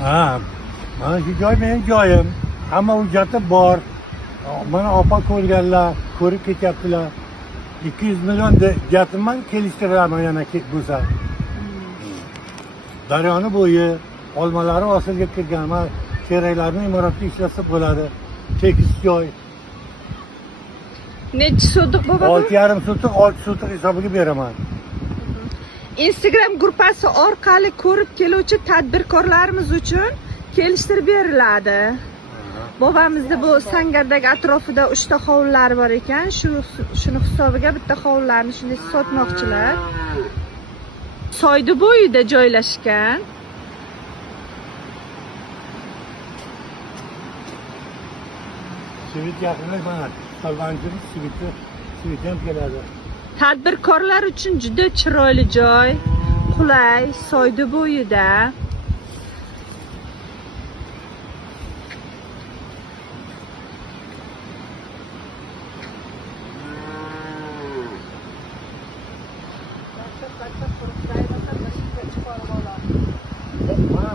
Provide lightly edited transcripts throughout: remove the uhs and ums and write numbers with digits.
Ha, mana shu joy mening joyim. Hamma hujjati bor. Mana opa ko'rganlar, ko'rib ketyaptilar. 200 million gapirman, kelishtiraman yana bo'lsa. Daryoni bo'yi, olmalari osilga kirgan. Mana keraklarni imoratga ishlatsa bo'ladi. Tekis joy. Necha sotix baba bu? 6,5 sotix, 6 sotix hisobiga beraman. Instagram gruppasi orqali ko'rib keluvchi tadbirkorlarimiz uchun kelishtirib beriladi. Bobamizda bu Sangardagi atrofida 3 ta hovlilari bor ekan. Shuni hisobiga bitta hovlilarni shunday sotmoqchilar. Soydi bo'yida joylashgan. Svit yaqinlik mana. Salvanchilik svit ham keladi. Tadbirkorlar uchun juda chiroyli joy, qulay, soydi bo'yida.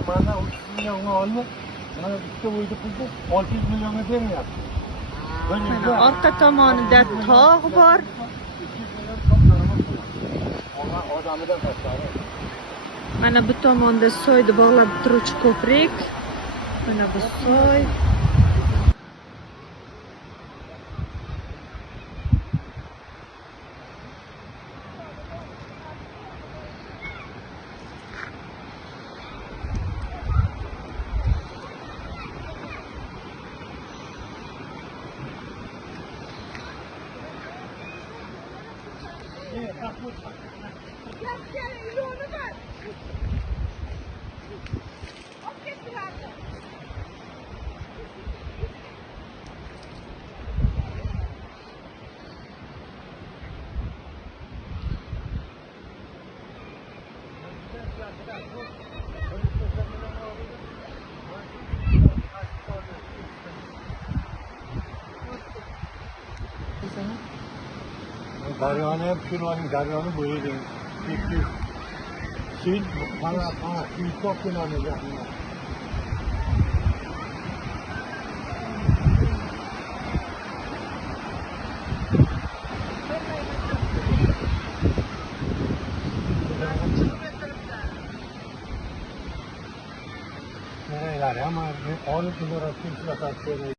Mana 3 millionga olib, mana bitta o'yda pulni 600 millionga beryapti. Mana orqa tomonida tog' bor. Mana bu tomonda soyni bog'lab turuvchi ko'prik. Mana bu soy. Daryoni ham kinoning daryoni bo'yida. Svit mana svit ko'pinani yaqin. Nerelere ama olib imoratga ishlatadi.